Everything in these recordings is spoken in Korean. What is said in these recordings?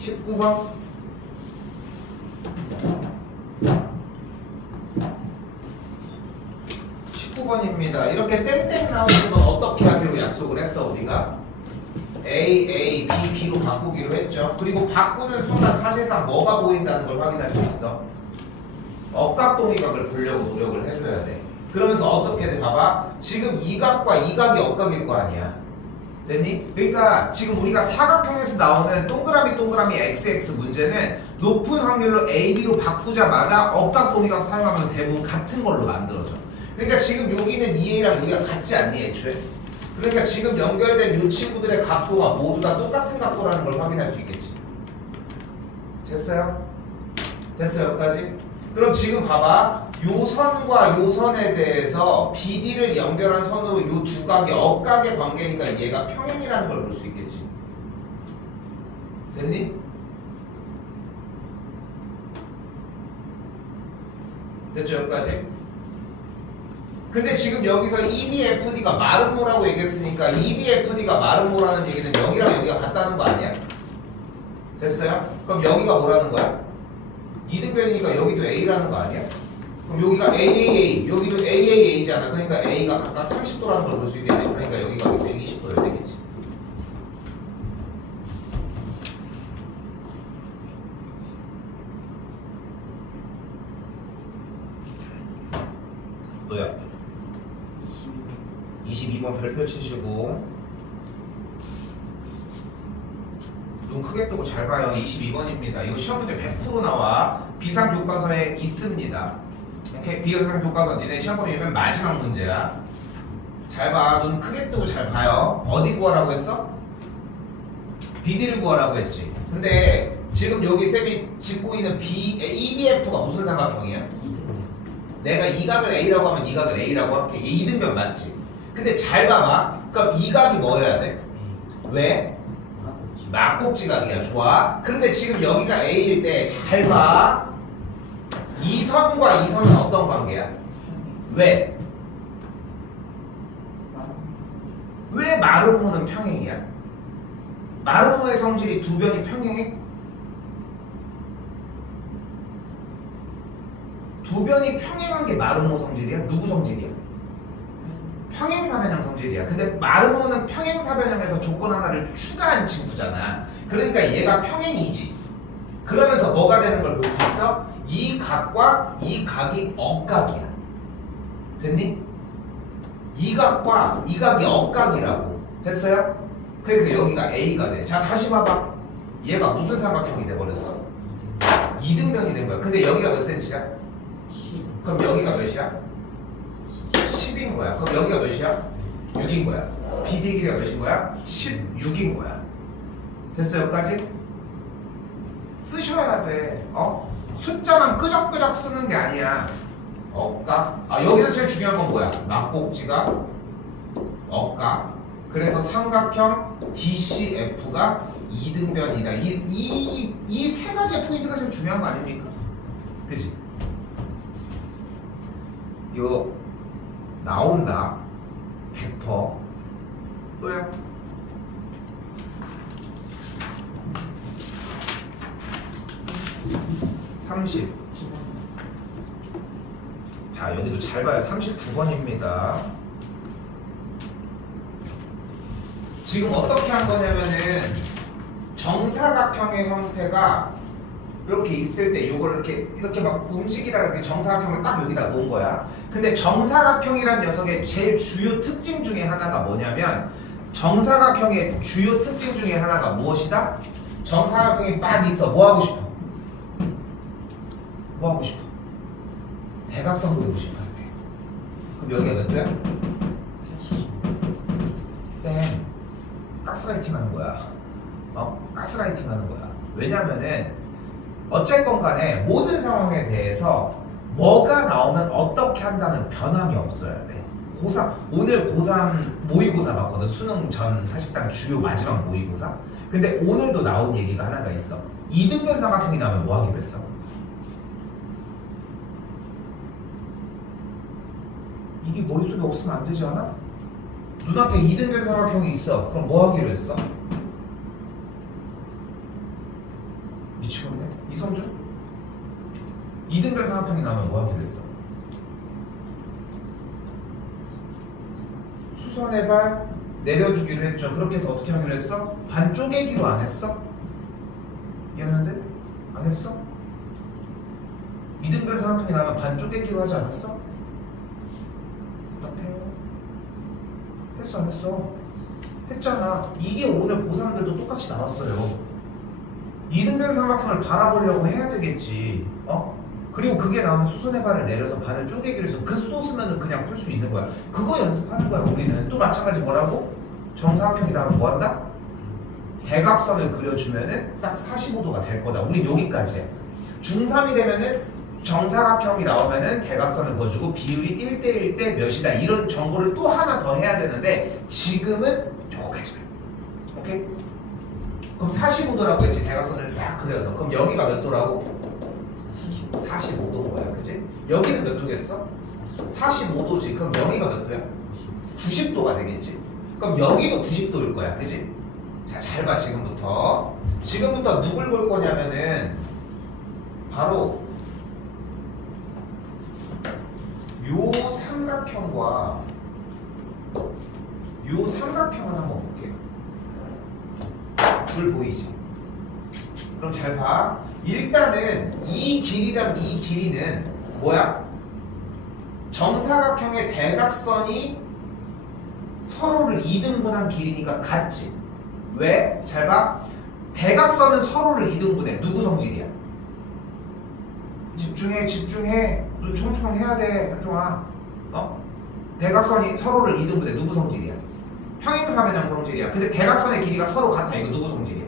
19번. 19번입니다. 이렇게 땡땡 나오는 건 어떻게 하기로 약속을 했어 우리가? A, B로 바꾸기로 했죠. 그리고 바꾸는 순간 사실상 뭐가 보인다는 걸 확인할 수 있어. 억각동의각을 보려고 노력을 해줘야 돼. 그러면서 어떻게 돼? 봐봐. 지금 이 각과 이 각이 억각일 거 아니야. 됐니? 그러니까 지금 우리가 사각형에서 나오는 동그라미 XX 문제는 높은 확률로 A, B로 바꾸자마자 억각동의각 사용하면 대부분 같은 걸로 만들어져. 그러니까 지금 여기는 2A랑 여기가 같지 않니 애초에? 그러니까 지금 연결된 이 친구들의 각도가 모두 다 똑같은 각도라는 걸 확인할 수 있겠지. 됐어요? 됐어요 여기까지? 그럼 지금 봐봐. 요 선과 요 선에 대해서 BD를 연결한 선으로 요 두 각이 억각의 관계니까 얘가 평행이라는 걸 볼 수 있겠지. 됐니? 됐죠 여기까지? 근데 지금 여기서 EBFD가 마름모라고 얘기했으니까 EBFD가 마름모라는 얘기는 여기랑 여기가 같다는 거 아니야? 됐어요? 그럼 여기가 뭐라는 거야? 이등변이니까 여기도 A라는 거 아니야? 그럼 여기가 AAA, 여기도 AAA잖아. 그러니까 A가 각각 30도라는 걸 볼 수 있겠지. 그러니까 여기가 120도여야 되겠지. 뭐야? 22번 별표 치시고 눈 크게 뜨고 잘 봐요. 22번입니다. 이거 시험 문제 100% 나와. 비상교과서에 있습니다. 오케이? 비상교과서 니네 시험 보면 마지막 문제야. 잘 봐. 눈 크게 뜨고 잘 봐요. 어디 구하라고 했어? BD를 구하라고 했지. 근데 지금 여기 쌤이 짚고 있는 EBF가 무슨 삼각형이야? 내가 이 각을 A라고 하면 이 각을 A라고 할게. 얘 이등변 맞지? 근데 잘 봐봐. 그럼 이 각이 뭐여야 돼? 왜? 막곡지각이야. 좋아. 그런데 지금 여기가 A일 때 잘 봐. 이 선과 이 선은 어떤 관계야? 왜? 왜 마름모는 평행이야? 마름모의 성질이 두 변이 평행해? 두 변이 평행한 게 마름모 성질이야? 누구 성질이야? 평행사변형 성질이야. 근데 마름모는 평행사변형에서 조건 하나를 추가한 친구잖아. 그러니까 얘가 평행이지. 그러면서 뭐가 되는 걸 볼 수 있어? 이 각과 이 각이 억각이야. 됐니? 이 각과 이 각이 억각이라고. 됐어요? 그러니까 여기가 A가 돼. 자 다시 봐봐. 얘가 무슨 삼각형이 돼버렸어? 이등변이 된 거야. 근데 여기가 몇 센치야? 그럼 여기가 몇이야? 10인 거야. 그럼 여기가 몇이야? 6인 거야. BD 길이가 몇인 거야? 16인 거야. 됐어 여기까지? 쓰셔야 돼. 숫자만 끄적끄적 쓰는 게 아니야. 억각. 여기서 제일 중요한 건 뭐야? 막곡지각, 억각. 그래서 삼각형 DCF가 이등변이다. 이 세 가지의 포인트가 제일 중요한 거 아닙니까? 그지? 이거 나온다. 100%. 또야. 자 여기도 잘 봐요. 39번입니다. 지금 어떻게 한 거냐면은 정사각형의 형태가 이렇게 있을 때 요걸 이렇게 막 움직이다가 이렇게 정사각형을 딱 여기다 놓은 거야. 근데 정사각형이란 녀석의 제일 주요 특징 중에 하나가 뭐냐면 정사각형의 주요 특징 중에 하나가 무엇이다? 정사각형이 딱 있어. 뭐 하고 싶어? 뭐 하고 싶어? 대각선 그리고 싶어. 그럼 여기가 몇 도야? 쌤 가스라이팅 하는 거야. 가스라이팅 하는 거야. 왜냐면은 어쨌건 간에 모든 상황에 대해서 뭐가 나오면 어떻게 한다는 변함이 없어야 돼. 고3, 오늘 고3 모의고사 봤거든. 수능 전 사실상 주요 마지막 모의고사. 근데 오늘도 나온 얘기가 하나가 있어. 이등변 삼각형이 나오면 뭐 하기로 했어? 이게 머릿속에 없으면 안 되지 않아? 눈앞에 이등변 삼각형이 있어. 그럼 뭐 하기로 했어? 미치겠네. 이성준? 이등변 삼각형이 나오면 뭐 하기로 했어? 수선의 발 내려주기로 했죠. 그렇게 해서 어떻게 하기로 했어? 반 쪼개기로 안 했어? 이해했는데? 안 했어? 이등변 삼각형이 나오면 반 쪼개기로 하지 않았어? 답해요. 했어 안 했어? 했잖아. 이게 오늘 고3들도 똑같이 나왔어요. 이등변 삼각형을 바라보려고 해야 되겠지. 그리고 그게 나오면 수선의 발을 내려서 반을 쪼개기로 해서 그 쏘으면 그냥 풀 수 있는 거야. 그거 연습하는 거야. 우리는 또 마찬가지 뭐라고? 정사각형이 나오면 뭐 한다? 대각선을 그려주면은 딱 45도가 될 거다. 우린 여기까지야. 중3이 되면은 정사각형이 나오면은 대각선을 그어주고 비율이 1대1 대 몇이다. 이런 정보를 또 하나 더 해야 되는데 지금은 요거까지만. 오케이? 그럼 45도라고 했지. 대각선을 싹 그려서. 그럼 여기가 몇 도라고? 45도인 거야. 그지? 여기는 몇 도겠어? 45도지. 그럼 여기가 몇 도야? 90도가 되겠지. 그럼 여기도 90도일 거야. 그지? 자, 잘 봐. 지금부터. 지금부터 누굴 볼 거냐면은 바로 요 삼각형과 요 삼각형을 한번 볼게요. 둘 보이지? 그럼 잘 봐. 일단은 이 길이랑 이 길이는 뭐야? 정사각형의 대각선이 서로를 2등분한 길이니까 같지. 왜? 잘 봐. 대각선은 서로를 2등분해. 누구 성질이야? 집중해. 너 총총 해야 돼. 현종아. 대각선이 서로를 2등분해. 누구 성질이야? 평행사변형 성질이야. 근데 대각선의 길이가 서로 같아. 이거 누구 성질이야?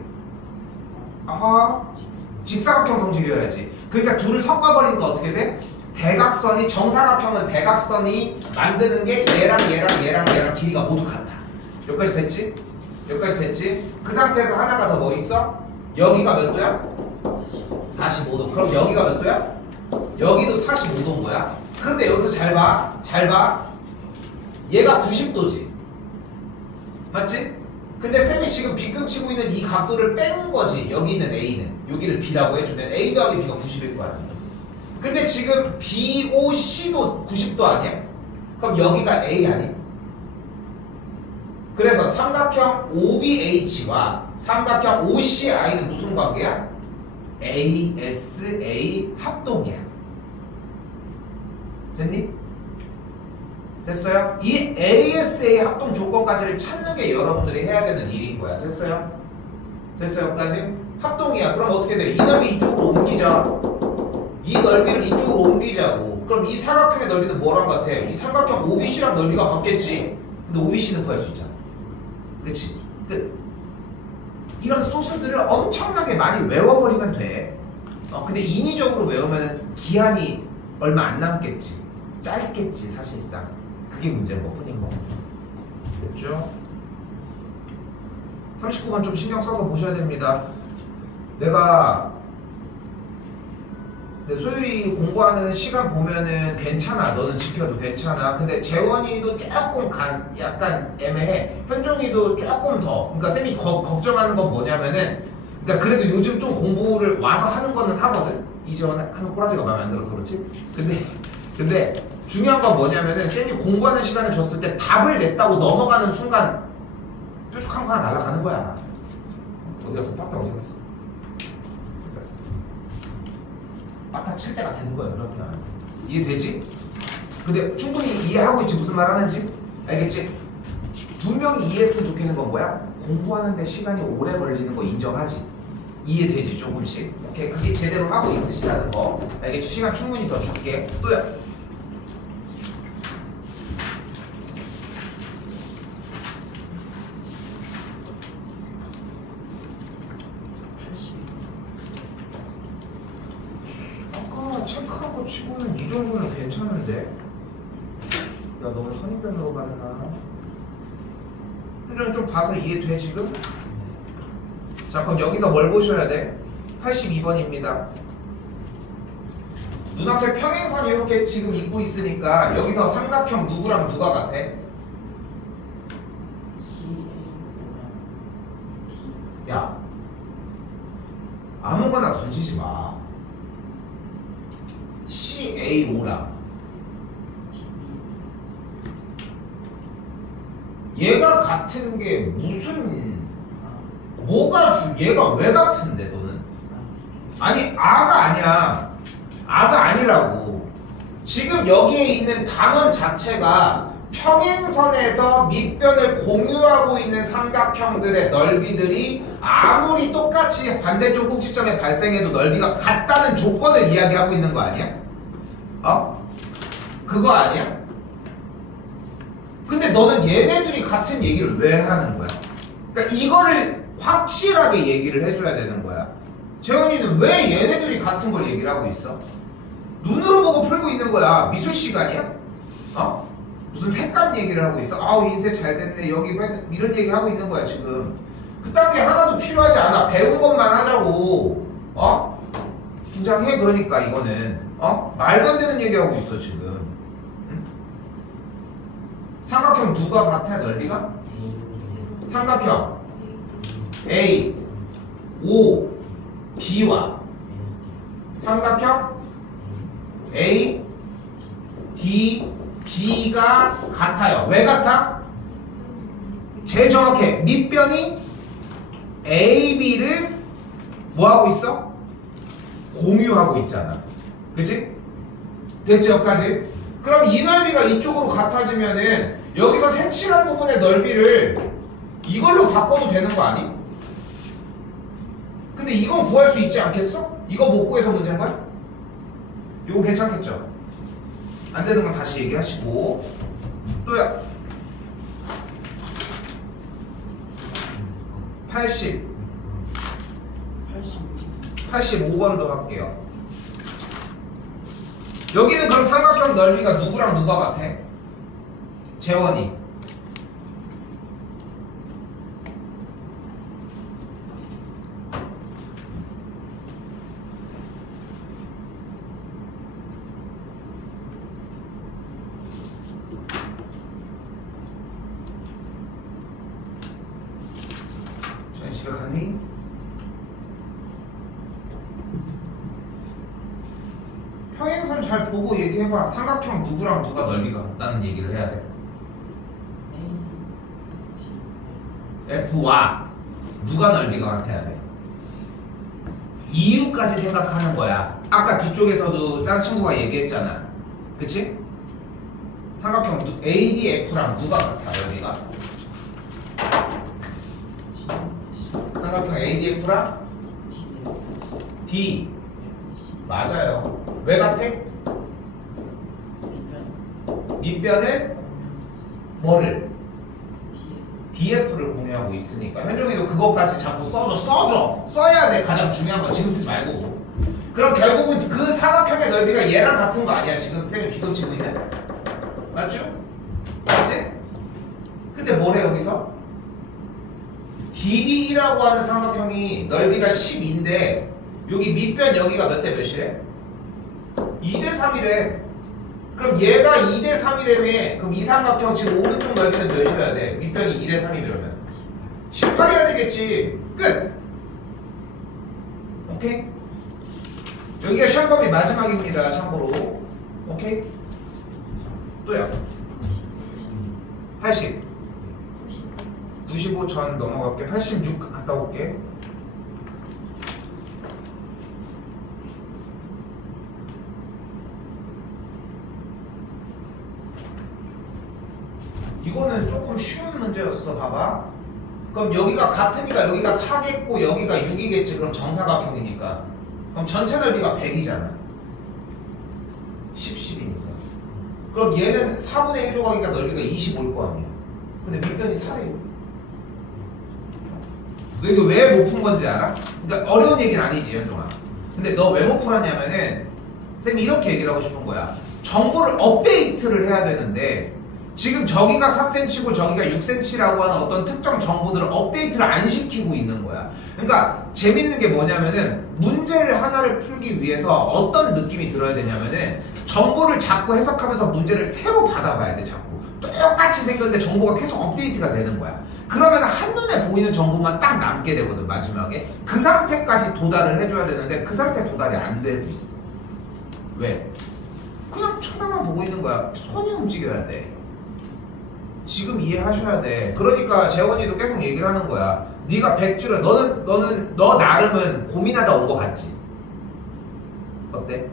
아하. 직사각형 성질이어야지. 그러니까 둘을 섞어버리니까 어떻게 돼? 대각선이 정사각형은 대각선이 만드는 게 얘랑 길이가 모두 같다. 여기까지 됐지? 여기까지 됐지? 그 상태에서 하나가 더 뭐 있어? 여기가 몇 도야? 45도. 그럼 여기가 몇 도야? 여기도 45도인 거야. 그런데 여기서 잘 봐. 잘 봐. 얘가 90도지. 맞지? 근데 쌤이 지금 B급 치고 있는 이 각도를 뺀 거지. 여기 있는 A는. 여기를 B라고 해주면 A 더하기 B가 90일 거야. 근데 지금 BOC도 90도 아니야? 그럼 여기가 A 아니야? 그래서 삼각형 OBH와 삼각형 OCI는 무슨 관계야? ASA 합동이야. 됐니? 됐어요? 이 ASA 합동 조건까지를 찾는 게 여러분들이 해야 되는 일인 거야. 됐어요? 됐어요? 여기까지? 합동이야. 그럼 어떻게 돼? 이 넓이 이쪽으로 옮기자. 이 넓이를 이쪽으로 옮기자고. 그럼 이 사각형의 넓이는 뭐랑 같아? 이 삼각형 OBC랑 넓이가 같겠지. 근데 OBC는 구할 수 있잖아. 그치? 이런 소스들을 엄청나게 많이 외워버리면 돼. 근데 인위적으로 외우면 기한이 얼마 안 남겠지. 짧겠지 사실상. 그게 문제인 것 뿐인 거. 됐죠? 39번 좀 신경 써서 보셔야 됩니다. 내가 소율이 공부하는 시간 보면은 괜찮아. 너는 지켜도 괜찮아. 근데 재원이도 조금 약간 애매해. 현종이도 조금 더. 그러니까 쌤이 걱정하는 건 뭐냐면은, 그러니까 그래도 요즘 좀 공부를 와서 하는 거는 하거든. 이재원 하는 꼬라지가 마음에 안 들어서 그렇지. 근데 중요한 건 뭐냐면은 쌤이 공부하는 시간을 줬을 때 답을 냈다고 넘어가는 순간 뾰족한 거 하나 날아가는 거야. 어디 갔어? 빠따 어디 갔어? 빠따 칠 때가 되는 거야. 그러면 이해되지? 근데 충분히 이해하고 있지. 무슨 말 하는지 알겠지? 분명히 이해했으면 좋겠는 건 뭐야? 공부하는데 시간이 오래 걸리는 거 인정하지? 이해되지? 조금씩. 오케이, 그게 제대로 하고 있으시다는 거 알겠지? 시간 충분히 더 줄게. 또요. 체크하고 치고는 이 정도는 괜찮은데? 야, 너무 선입견으로 봤나? 현정이 좀 봐서 이해돼 지금? 자, 그럼 여기서 뭘 보셔야 돼? 82번입니다. 눈앞에 평행선이 이렇게 지금 있고 있으니까 여기서 삼각형 누구랑 누가 같아? 야, 아무거나 던져. 던지지 마. CA5랑 얘가 같은 게 무슨 얘가 왜 같은데 너는? 아니 아가 아니야. 아가 아니라고. 지금 여기에 있는 단원 자체가 평행선에서 밑변을 공유하고 있는 삼각형들의 넓이들이 아무리 똑같이 반대쪽 꼭지점에 발생해도 넓이가 같다는 조건을 이야기하고 있는 거 아니야? 그거 아니야? 근데 너는 얘네들이 같은 얘기를 왜 하는 거야? 그러니까 이거를 확실하게 얘기를 해줘야 되는 거야. 재현이는 왜 얘네들이 같은 걸 얘기를 하고 있어? 눈으로 보고 풀고 있는 거야. 미술 시간이야? 무슨 색감 얘기를 하고 있어? 아우 인쇄 잘 됐네 여기 이런 얘기 하고 있는 거야 지금. 그딴 게 하나도 필요하지 않아. 배운 것만 하자고. 긴장해. 그러니까 이거는 말도 안 되는 얘기하고 있어 지금. 응? 삼각형 누가 같아 넓이가? 삼각형 A, O, B와 삼각형 A, D, B가 같아요. 왜 같아? 제일 정확해. 밑변이 A, B를 뭐하고 있어? 공유하고 있잖아. 그치? 됐지 여기까지? 그럼 이 넓이가 이쪽으로 같아지면은 여기서 색칠한 부분의 넓이를 이걸로 바꿔도 되는 거 아니? 근데 이건 구할 수 있지 않겠어? 이거 못 구해서 문제인 거야? 이거 괜찮겠죠? 안 되는 건 다시 얘기하시고. 또야 85번도 할게요. 여기는 그럼 삼각형 넓이가 누구랑 누가 같아? 재원이. 집에 갔니? 평행선 잘 보고 얘기해봐. 삼각형 누구랑 누가 넓이가 같다는 얘기를 해야 돼. F와 누가 넓이가 같아야 돼. 이유까지 생각하는 거야. 아까 뒤쪽에서도 다른 친구가 얘기했잖아. 그치? 삼각형 ADF랑 누가 같아 넓이가? 삼각형 ADF랑 D 맞아요. 왜 같아? 밑변을 뭐를? DF를 공유하고 있으니까. 현종이도 그것까지 자꾸 써줘. 써야 돼. 가장 중요한 건 지금 쓰지 말고. 그럼 결국은 그 삼각형의 넓이가 얘랑 같은 거 아니야? 지금 쌤이 비동치고 있는? 맞죠? 맞지? 근데 뭐래 여기서? DB1이라고 하는 삼각형이 넓이가 12인데 여기 밑변 여기가 몇 대 몇이래? 2대 3이래. 그럼 얘가 2대 3이라며. 그럼 이 삼각형 지금 오른쪽 넓이는 몇이어야 돼? 밑변이 2대 3이면 18이어야 되겠지. 끝! 오케이? 여기가 시험 범위 마지막입니다. 참고로. 오케이? 또요. 80 95 전 넘어갈게. 86 갔다 올게. 이거는 조금 쉬운 문제였어. 봐봐. 그럼 여기가 같으니까 여기가 4겠고 여기가 6이겠지. 그럼 정사각형이니까. 그럼 전체 넓이가 100이잖아. 10이니까. 그럼 얘는 4분의 1 조각이니까 넓이가 25일 거 아니야. 근데 밑변이 4래요. 너 이거 왜 못 푼 건지 알아? 그러니까 어려운 얘기는 아니지, 현종아. 근데 너 왜 못 풀었냐면은 쌤이 이렇게 얘기를 하고 싶은 거야. 정보를 업데이트를 해야 되는데 지금 저기가 4cm고 저기가 6cm라고 하는 어떤 특정 정보들을 업데이트를 안 시키고 있는 거야. 그러니까 재밌는 게 뭐냐면은 문제를 하나를 풀기 위해서 어떤 느낌이 들어야 되냐면은 정보를 자꾸 해석하면서 문제를 새로 받아봐야 돼. 자꾸 똑같이 생겼는데 정보가 계속 업데이트가 되는 거야. 그러면 한눈에 보이는 정보만 딱 남게 되거든. 마지막에 그 상태까지 도달을 해줘야 되는데 그 상태 도달이 안 되고 있어. 왜? 그냥 쳐다만 보고 있는 거야. 손이 움직여야 돼. 지금 이해하셔야 돼. 그러니까 재원이도 계속 얘기를 하는 거야. 네가 100주를 너 나름은 고민하다 온 거 같지? 어때?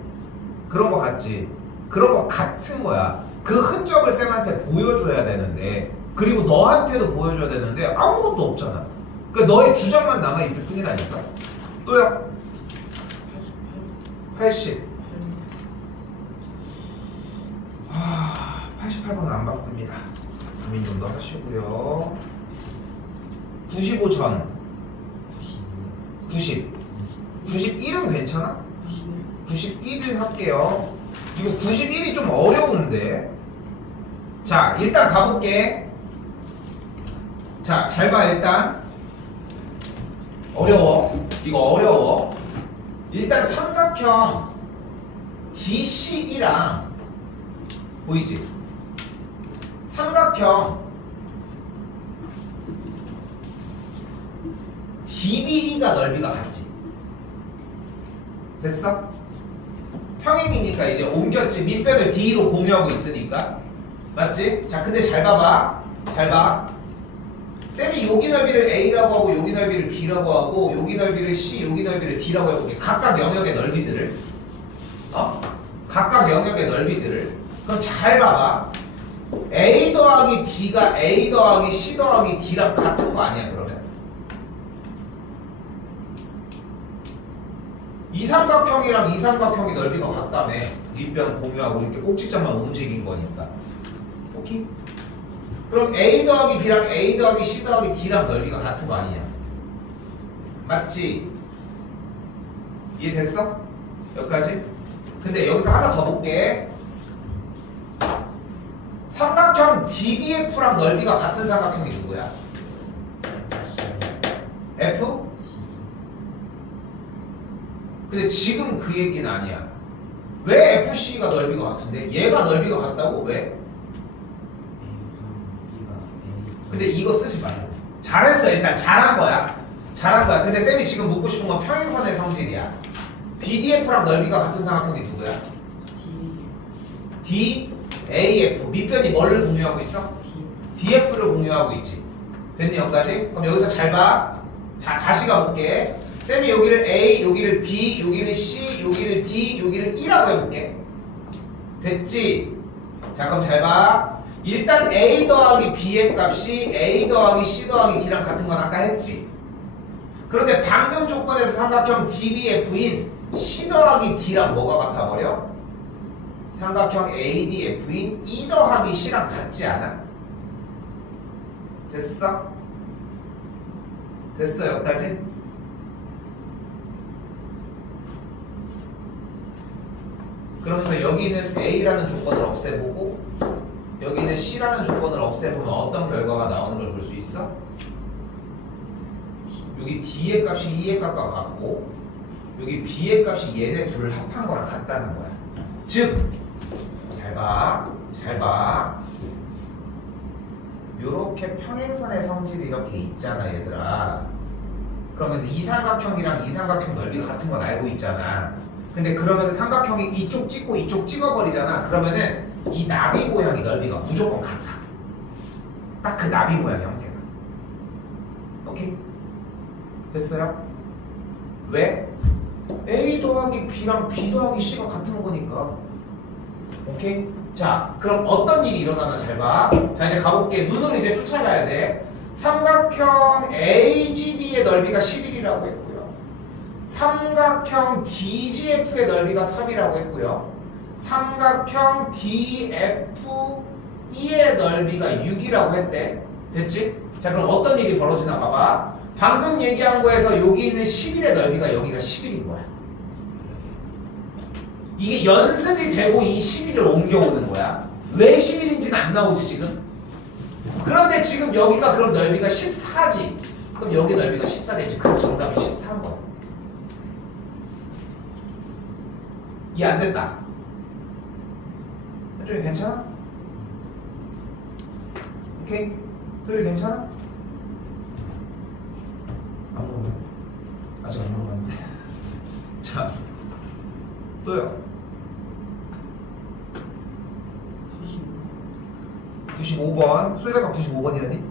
그런 거 같지? 그런 거 같은 거야. 그 흔적을 쌤한테 보여줘야 되는데, 그리고 너한테도 보여줘야 되는데 아무것도 없잖아. 그러니까 너의 주장만 남아있을 뿐이라니까. 또요? 80. 88번 안 봤습니다. 고민 좀 더 하시고요. 95 전. 90. 91은 괜찮아? 91을 할게요. 이거 91이 좀 어려운데. 자, 일단 가볼게. 자, 잘 봐, 일단. 어려워. 이거 어려워. 일단 삼각형 DC이랑 보이지? 삼각형 DBE가 넓이가 같지? 됐어? 평행이니까 이제 옮겼지. 밑변을 D로 공유하고 있으니까. 맞지? 자, 근데 잘 봐봐. 잘 봐. 쌤이 여기 넓이를 A라고 하고 여기 넓이를 B라고 하고 여기 넓이를 C, 여기 넓이를 D라고 해볼게. 각각 영역의 넓이들을. 각각 영역의 넓이들을. 그럼 잘 봐봐. A 더하기 B가 A 더하기 C 더하기 D랑 같은 거 아니야, 그러면? 이 삼각형이랑 이 삼각형이 넓이가 같다며. 밑변 공유하고 이렇게 꼭지점만 움직인 거니까. 오케이? 그럼 A 더하기 B랑 A 더하기 C 더하기 D랑 넓이가 같은 거 아니냐? 맞지? 이해됐어? 여기까지? 근데 여기서 하나 더 볼게. 삼각형 DBF랑 넓이가 같은 삼각형이 누구야? F? 근데 지금 그 얘기는 아니야. 왜 FC가 넓이가 같은데? 얘가 넓이가 같다고? 왜? 근데 이거 쓰지 말고. 잘했어. 일단 잘한 거야. 잘한 거야. 근데 쌤이 지금 묻고 싶은 건 평행선의 성질이야. BDF랑 넓이가 같은 삼각형이 누구야? DAF. 밑변이 뭐를 공유하고 있어? DF를 공유하고 있지. 됐니 여기까지? 그럼 여기서 잘 봐. 자, 다시 가볼게. 쌤이 여기를 A, 여기를 B, 여기를 C, 여기를 D, 여기를 E라고 해볼게. 됐지? 자, 그럼 잘 봐. 일단 A 더하기 B의 값이 A 더하기 C 더하기 D랑 같은 건 아까 했지. 그런데 방금 조건에서 삼각형 DBF인 C 더하기 D랑 뭐가 같아버려? 삼각형 ADF인 E 더하기 C랑 같지 않아? 됐어? 됐어 여기까지? 그러면서 여기 있는 A라는 조건을 없애보고 여기 있는 C라는 조건을 없애보면 어떤 결과가 나오는 걸 볼 수 있어? 여기 D의 값이 E의 값과 같고 여기 B의 값이 얘네 둘을 합한 거랑 같다는 거야. 즉, 잘 봐. 잘 봐. 요렇게 평행선의 성질이 이렇게 있잖아 얘들아. 그러면 이 삼각형이랑 이 삼각형 넓이가 같은 건 알고 있잖아. 근데 그러면 삼각형이 이쪽 찍고 이쪽 찍어버리잖아. 그러면은 이 나비 모양의 넓이가 무조건 같아. 딱 그 나비 모양 형태가. 오케이? 됐어요? 왜? A 더하기 B랑 B 더하기 C가 같은 거니까. 오케이? 자, 그럼 어떤 일이 일어나나 잘 봐. 자, 이제 가볼게. 눈으로 이제 쫓아가야 돼. 삼각형 AGD의 넓이가 11이라고 했고요. 삼각형 DGF의 넓이가 3이라고 했고요. 삼각형 DFE의 넓이가 6이라고 했대. 됐지? 자, 그럼 어떤 일이 벌어지나 봐봐. 방금 얘기한 거에서 여기 있는 11의 넓이가 여기가 11인 거야. 이게 연습이 되고 이 11을 옮겨오는 거야. 왜 11인지는 안 나오지 지금? 그런데 지금 여기가 그럼 넓이가 14지. 그럼 여기 넓이가 14되지. 그래서 정답이 14인 거야. 이해 안 됐다. 현종이 괜찮아? 오케이? 효율이 괜찮아? 안 물어봤네. 아직 안 물어봤네. 자, 또요. 95번. 소희가 95번이었니?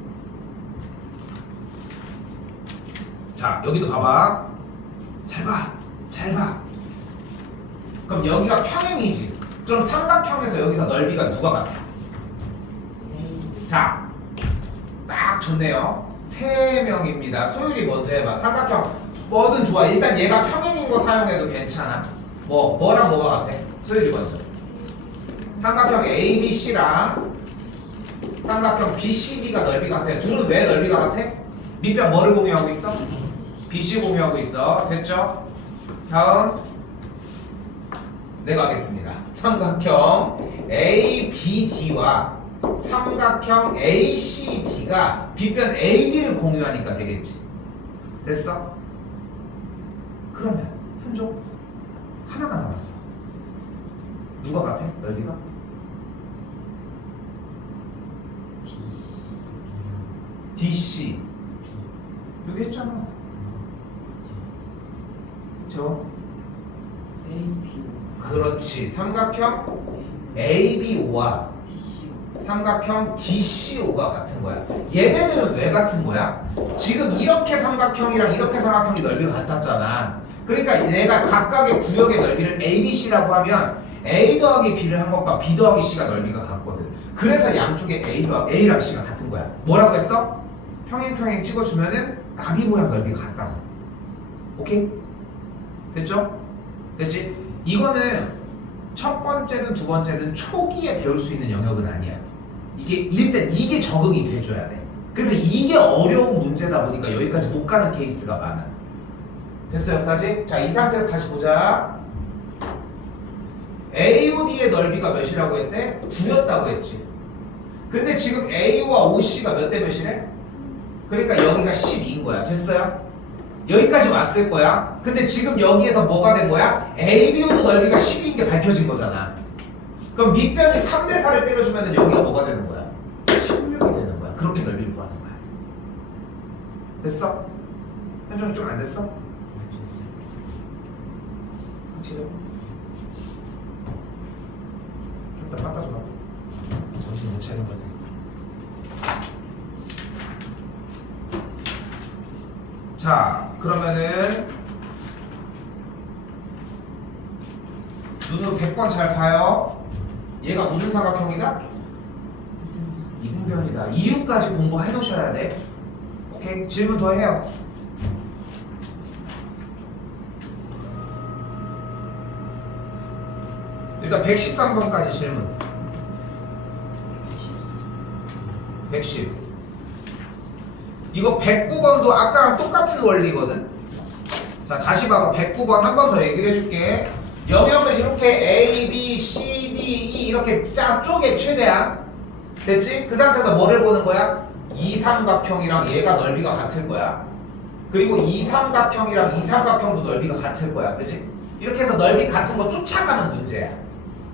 자, 여기도 봐봐. 잘 봐. 잘 봐. 그럼 여기가 평행이지. 그럼 삼각형에서 여기서 넓이가 누가 같아? 자, 딱 좋네요. 3명입니다. 소율이 먼저 해봐. 삼각형 뭐든 좋아. 일단 얘가 평행인 거 사용해도 괜찮아. 뭐랑 뭐가 같아? 소율이 먼저. 삼각형 ABC랑 삼각형 BCD가 넓이가 같아요. 둘은 왜 넓이가 같아? 밑변 뭐를 공유하고 있어? BC 공유하고 있어. 됐죠? 다음 내가 하겠습니다. 삼각형 ABD와 삼각형 ACD가 빗변 AD를 공유하니까 되겠지. 됐어? 그러면 현종 하나가 남았어. 누가 같아? 넓이가? DC 여기 했잖아. 그쵸? 그렇지. 삼각형 ABO와 삼각형 DCO가 같은 거야. 얘네들은 왜 같은 거야? 지금 이렇게 삼각형이랑 이렇게 삼각형이 넓이가 같았잖아. 그러니까 얘가 각각의 구역의 넓이를 ABC라고 하면 A 더하기 B를 한 것과 B 더하기 C가 넓이가 같거든. 그래서 양쪽에 A랑 C가 같은 거야. 뭐라고 했어? 평행 찍어주면은 나비 모양 넓이가 같다고. 오케이? 됐죠? 됐지? 이거는 첫 번째든 두 번째든 초기에 배울 수 있는 영역은 아니야. 일단 이게 적응이 돼줘야 돼. 그래서 이게 어려운 문제다 보니까 여기까지 못 가는 케이스가 많아. 됐어 여기까지? 자, 이 상태에서 다시 보자. AOD의 넓이가 몇이라고 했대? 9였다고 했지. 근데 지금 AO와 OC가 몇 대 몇이래? 그러니까 여기가 12인 거야. 됐어요? 여기까지 왔을 거야. 근데 지금 여기에서 뭐가 된 거야? ABO도 넓이가 10인 게 밝혀진 거잖아. 그럼 밑변이 3대 4를 때려주면 여기가 뭐가 되는 거야? 16이 되는 거야. 그렇게 넓이를 구하는 거야. 됐어? 현종이 좀 안 됐어? 확실해? 좀 더 깎아줘봐. 정신 못 차린 거 됐어. 자, 그러면은 눈으로 100번 잘 봐요. 얘가 무슨 삼각형이다? 이등변이다. 이유까지 공부해 놓으셔야 돼. 오케이? 질문 더 해요. 일단 113번까지 질문. 110. 이거 109번도 아까랑 똑같은 원리거든. 자, 다시 봐봐. 109번 한 번 더 얘기를 해줄게. 영역을 이렇게 A, B, C, D, E 이렇게 쫙 쪼개 최대한. 됐지? 그 상태에서 뭐를 보는 거야? 이 삼각형이랑 얘가 넓이가 같을 거야. 그리고 이 삼각형이랑 이 삼각형도 넓이가 같을 거야. 그치? 이렇게 해서 넓이 같은 거 쫓아가는 문제야.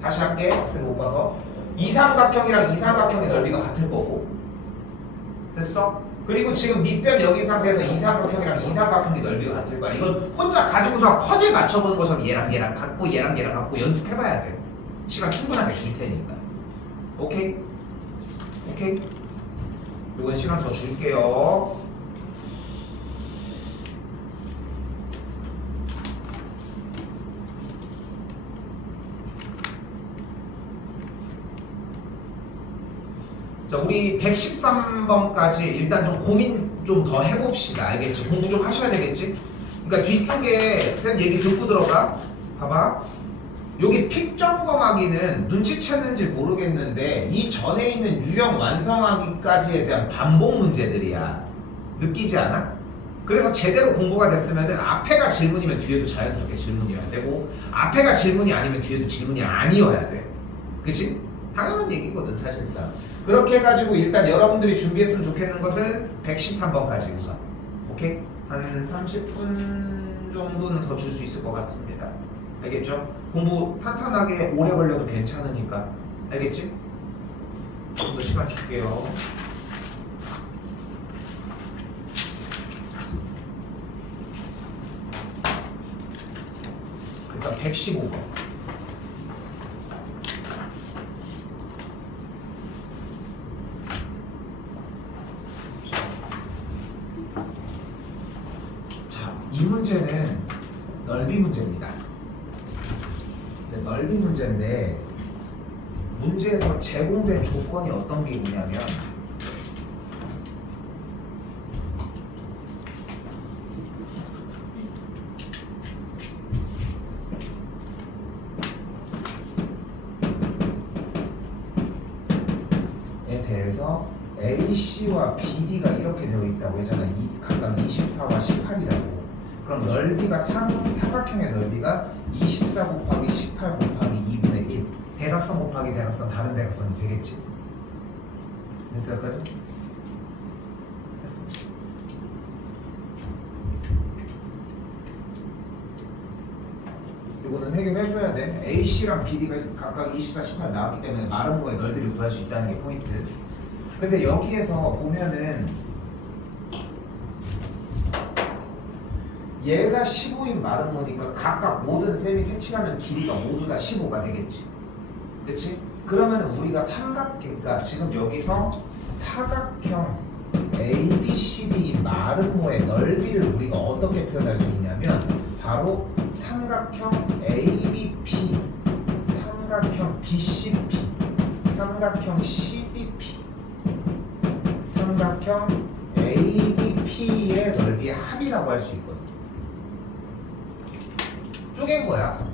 다시 할게. 그리고 못 봐서. 이 삼각형이랑 이 삼각형의 넓이가 같을 거고. 됐어? 그리고 지금 밑변 여기 상태에서 이 삼각형이랑 이 삼각형이 넓이가 같을 거야. 이건 혼자 가지고서 막 퍼즐 맞춰보는 것처럼 얘랑 갖고 얘랑 갖고 연습해봐야 돼. 시간 충분하게 줄 테니까. 오케이? 오케이? 이건 시간 더 줄게요. 자, 우리 113번까지 일단 좀 고민 좀 더 해봅시다. 알겠지? 공부 좀 하셔야 되겠지? 그러니까 뒤쪽에 쌤 얘기 듣고 들어가. 봐봐. 여기 픽 점검하기는 눈치챘는지 모르겠는데 이 전에 있는 유형 완성하기까지에 대한 반복 문제들이야. 느끼지 않아? 그래서 제대로 공부가 됐으면 앞에가 질문이면 뒤에도 자연스럽게 질문이어야 되고 앞에가 질문이 아니면 뒤에도 질문이 아니어야 돼. 그치? 당연한 얘기거든 사실상. 그렇게 해가지고 일단 여러분들이 준비했으면 좋겠는 것은 113번까지 우선. 오케이? 한 30분 정도는 더 줄 수 있을 것 같습니다. 알겠죠? 공부 탄탄하게 오래 걸려도 괜찮으니까. 알겠지? 좀 더 시간 줄게요. 그러니까 115번. 자, 이 문제는 넓이 문제입니다. 넓이 문제인데 문제에서 제공된 조건이 어떤 게 있냐면 에 대해서 AC와 BD가 이렇게 되어 있다고 했잖아. 각각 24와 18이라고. 그럼 넓이가 삼각형의 넓이가 24 곱하기 18 곱하기 2분의 1. 대각선 곱하기 대각선 다른 대각선이 되겠지. 됐어 여기까지? 됐어. 이거는 해결해줘야 돼. AC랑 BD가 각각 24, 18 나왔기 때문에 마름모의 넓이를 구할 수 있다는 게 포인트. 근데 여기에서 보면은 얘가 15인 마름모니까 각각 모든 셈이 색칠하는 길이가 모두 다 15가 되겠지. 그치? 그러면 우리가 삼각형과 지금 여기서 사각형 ABCD 마름모의 넓이를 우리가 어떻게 표현할 수 있냐면 바로 삼각형 ABP, 삼각형 BCP, 삼각형 CDP, 삼각형 ABP의 넓이의 합이라고 할 수 있거든. 쪼갠 거야.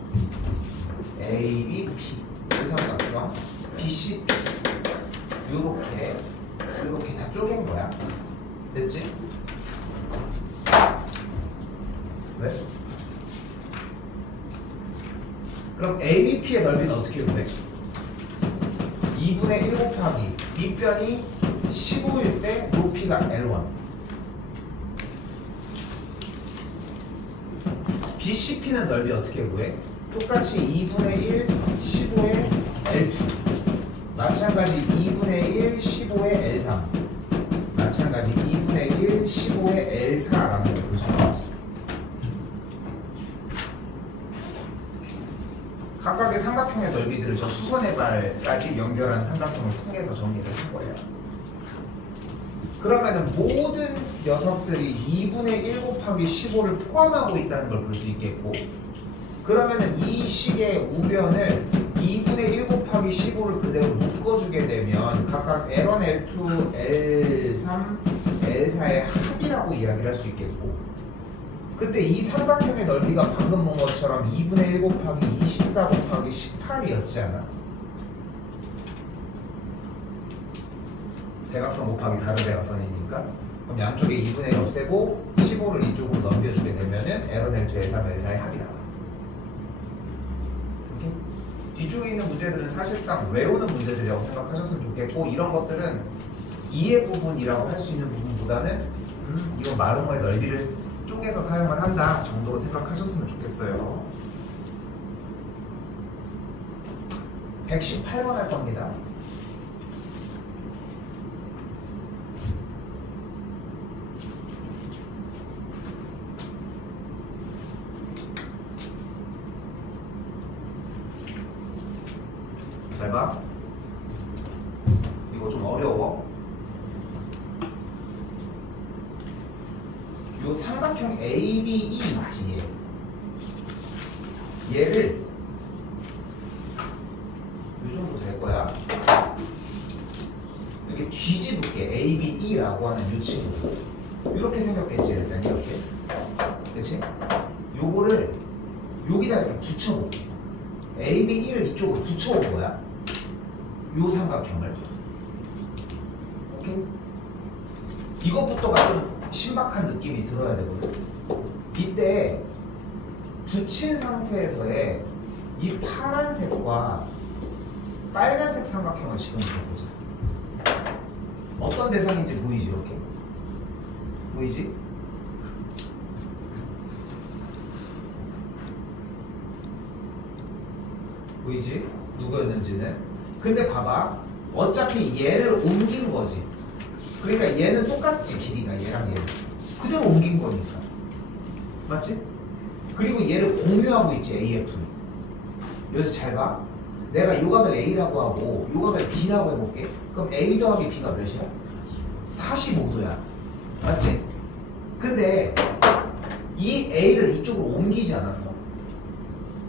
ABP 이 삼각형 BCP 요렇게 다 쪼갠 거야. 됐지? 왜? 그럼 ABP의 넓이는 어떻게 구해? 2분의 1 곱하기 밑변이 15일 때 높이가 L1. BCP는 넓이 어떻게 구해? 똑같이 2분의 1 15의 L2. 마찬가지 2분의 1 15의 L3. 마찬가지 2분의 1 15의 L4라는 걸 볼 수 있지. 각각의 삼각형의 넓이들을 저 수선의 발까지 연결한 삼각형을 통해서 정리를 한 거예요. 그러면은 모든 녀석들이 2분의 1 곱하기 15를 포함하고 있다는 걸 볼 수 있겠고, 그러면은 이 식의 우변을 2분의 1 곱하기 15를 그대로 묶어주게 되면 각각 L1, L2, L3, L4의 합이라고 이야기를 할 수 있겠고, 그때 이 삼각형의 넓이가 방금 본 것처럼 2분의 1 곱하기 24 곱하기 18이었지 않아? 대각선 곱하기 다른 대각선이니까. 그럼 양쪽에 2분의 1 없애고 15를 이쪽으로 넘겨주게 되면은 L1, L2, L3, L4의 합이 나와. 오케이? 뒤쪽에 있는 문제들은 사실상 외우는 문제들이라고 생각하셨으면 좋겠고, 이런 것들은 이해 부분이라고 할 수 있는 부분보다는 이거 마름모의 넓이를 쪼개서 사용을 한다 정도로 생각하셨으면 좋겠어요. 118번 할 겁니다. 잘 봐. 이거 좀 어려워. 요 삼각형 ABE 있지. 얘를 요 정도 될 거야. 이렇게 뒤집을게. ABE라고 하는 요 친구. 이렇게 생겼겠지. 일단 이렇게. 그치? 요거를 여기다 이렇게 붙여볼게. ABE를 이쪽으로 붙여온 거야. 요 삼각형을. 오케이? 이것부터가 좀 신박한 느낌이 들어야 되거든. 이때 붙인 상태에서의 이 파란색과 빨간색 삼각형을 지금 보자. 어떤 대상인지 보이지? 이렇게 보이지? 보이지? 누구였는지는. 근데 봐봐, 어차피 얘를 옮긴 거지. 그러니까 얘는 똑같지. 길이가 얘랑 얘는 그대로 옮긴 거니까. 맞지? 그리고 얘를 공유하고 있지, AF. 여기서 잘 봐. 내가 요 값을 A라고 하고 요 값을 B라고 해볼게. 그럼 A 더하기 B가 몇이야? 45도야. 맞지? 근데 이 A를 이쪽으로 옮기지 않았어.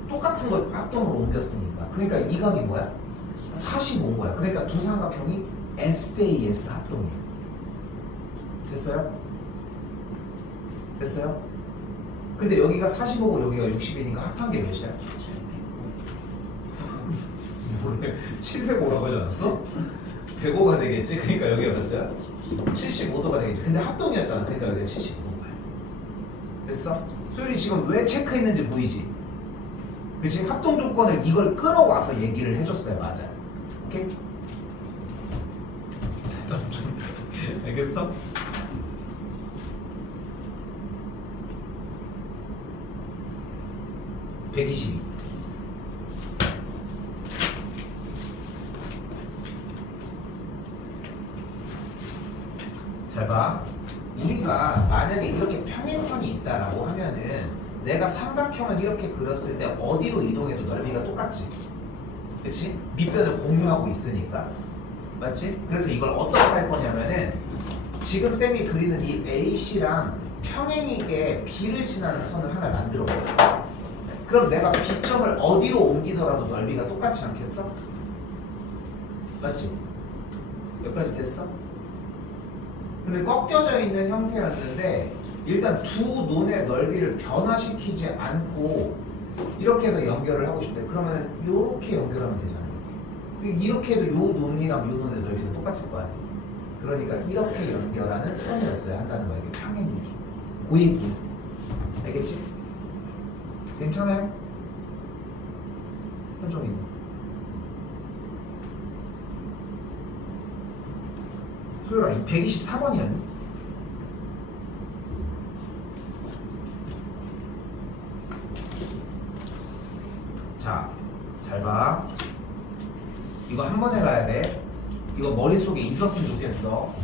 똑같은 걸 합동으로 옮겼으니까. 그러니까 이 각이 뭐야? 45인 거야. 그러니까 두 삼각형이 SAS 합동이야. 됐어요? 됐어요? 근데 여기가 45고 여기가 60이니까 합한 게 몇이야? 705라고 하지 않았어? 105가 되겠지? 그러니까 여기가 몇 도야? 75도가 되겠지. 근데 합동이었잖아. 그러니까 여기가 75도야. 됐어? 소율이 지금 왜 체크했는지 보이지? 지금 합동 조건을 이걸 끌어와서 얘기를 해줬어요. 맞아. 오케이? 알겠어? (122) 잘 봐. 우리가 만약에 이렇게 평행선이 있다라고 하면은 내가 삼각형을 이렇게 그렸을 때 어디로 이동해도 넓이가 똑같지. 그치? 밑변을 공유하고 있으니까. 맞지? 그래서 이걸 어떻게 할 거냐면은 지금 쌤이 그리는 이 AC랑 평행이게 B를 지나는 선을 하나 만들어 볼게. 그럼 내가 B점을 어디로 옮기더라도 넓이가 똑같지 않겠어? 맞지? 여기까지 됐어? 근데 꺾여져 있는 형태였는데 일단 두 논의 넓이를 변화시키지 않고 이렇게 해서 연결을 하고 싶대. 그러면은 이렇게 연결하면 되잖아. 이렇게 해도 요 논이랑 요 논의 넓이는 똑같을 거야. 그러니까 이렇게 연결하는 선이었어야 한다는 거야. 이게 평행이기. 고얘기. 알겠지? 괜찮아요? 현종이. 소율아, 이 124번이었니? 자, 잘 봐. 이거 한 번에 가야 돼. 이거 머릿속에 있었으면 좋겠어.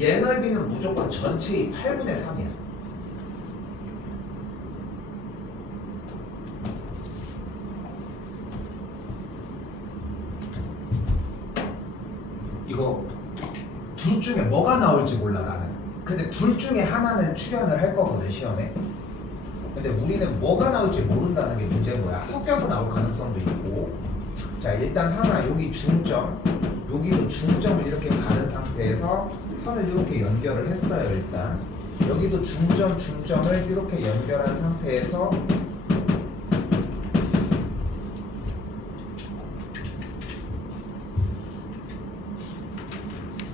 얘 넓이는 무조건 전체의 8분의 3이야. 이거 둘 중에 뭐가 나올지 몰라 나는. 근데 둘 중에 하나는 출연을 할 거거든 시험에. 근데 우리는 뭐가 나올지 모른다는 게 문제인 거야. 섞여서 나올 가능성도 있고. 자, 일단 하나 여기 중점, 여기도 중점을 이렇게 가는 상태에서 선을 이렇게 연결을 했어요. 일단 여기도 중점을 이렇게 연결한 상태에서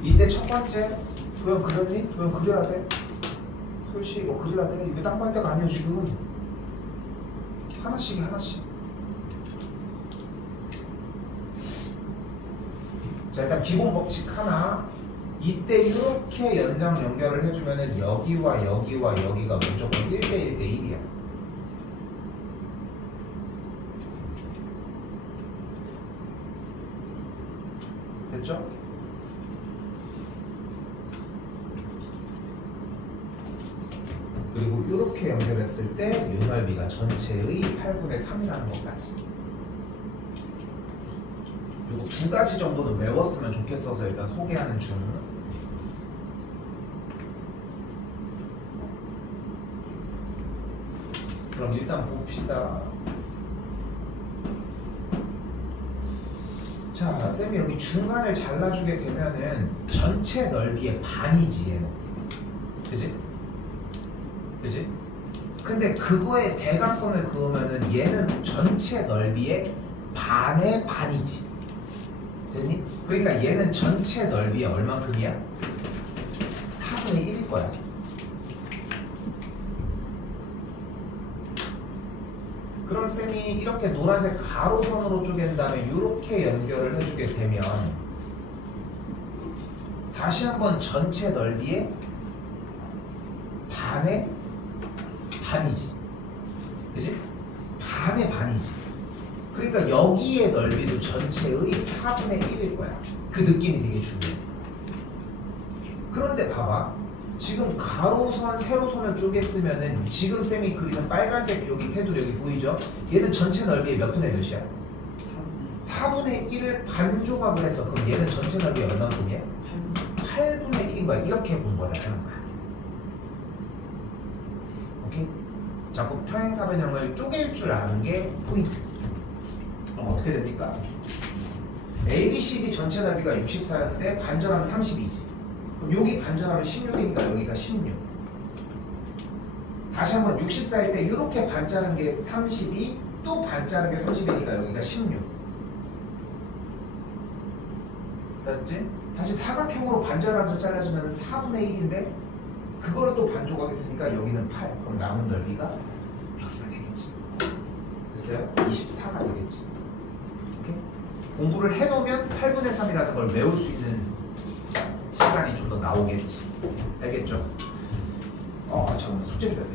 이때 첫 번째 도형 그렸니? 도형 그려야 돼. 솔씨 이거 그려야 돼. 이게 딱 할 때가 아니야 지금. 하나씩. 자, 일단 기본 법칙 하나. 이때 이렇게 연결을 해주면은 여기와 여기가 무조건 1대1 대 1이야. 됐죠? 그리고 이렇게 연결했을 때 요 넓이가 전체의 8분의 3이라는 것까지. 요거 두 가지 정도는 외웠으면 좋겠어서 일단 소개하는 중. 그럼 일단 봅시다. 자, 쌤이 여기 중간을 잘라주게 되면은 전체 넓이의 반이지 얘는. 그지? 그지? 근데 그거에 대각선을 그으면은 얘는 전체 넓이의 반의 반이지. 됐니? 그러니까 얘는 전체 넓이의 얼만큼이야? 4분의 1일 거야. 그럼 쌤이 이렇게 노란색 가로선으로 쪼갠 다음에 이렇게 연결을 해주게 되면 다시 한번 전체 넓이의 반의 반이지. 그치? 반의 반이지. 그러니까 여기의 넓이도 전체의 4분의 1일 거야. 그 느낌이 되게 중요해. 그런데 봐봐. 지금 가로선, 세로선을 쪼갰으면은 지금 쌤이 그리는 빨간색 여기 테두리 여기 보이죠? 얘는 전체 넓이의 몇 분의 몇이야? 4분의 1을 반조각을 해서 그럼 얘는 전체 넓이의 얼마큼이야? 8분의 1인 거야. 이렇게 본 거라는 거야. 오케이? 자꾸 평행사변형을 쪼갤 줄 아는 게 포인트. 그럼 어떻게 됩니까? ABCD 전체 넓이가 64였는데 반절하면 30이지. 그럼 여기 반절하면 16이니까 여기가 16. 다시 한번 64일 때 이렇게 반 자른 게 32, 또 반 자른 게 30이니까 여기가 16. 됐지? 다시 사각형으로 반절 잘라주면 4분의 1인데 그거를 또 반조각했으니까 여기는 8. 그럼 남은 넓이가 여기가 되겠지. 됐어요? 24가 되겠지. 오케이? 공부를 해놓으면 8분의 3이라는 걸 외울 수 있는 시간이 좀 더 나오겠지. 알겠죠? 잠깐만 숙제 줘야 돼.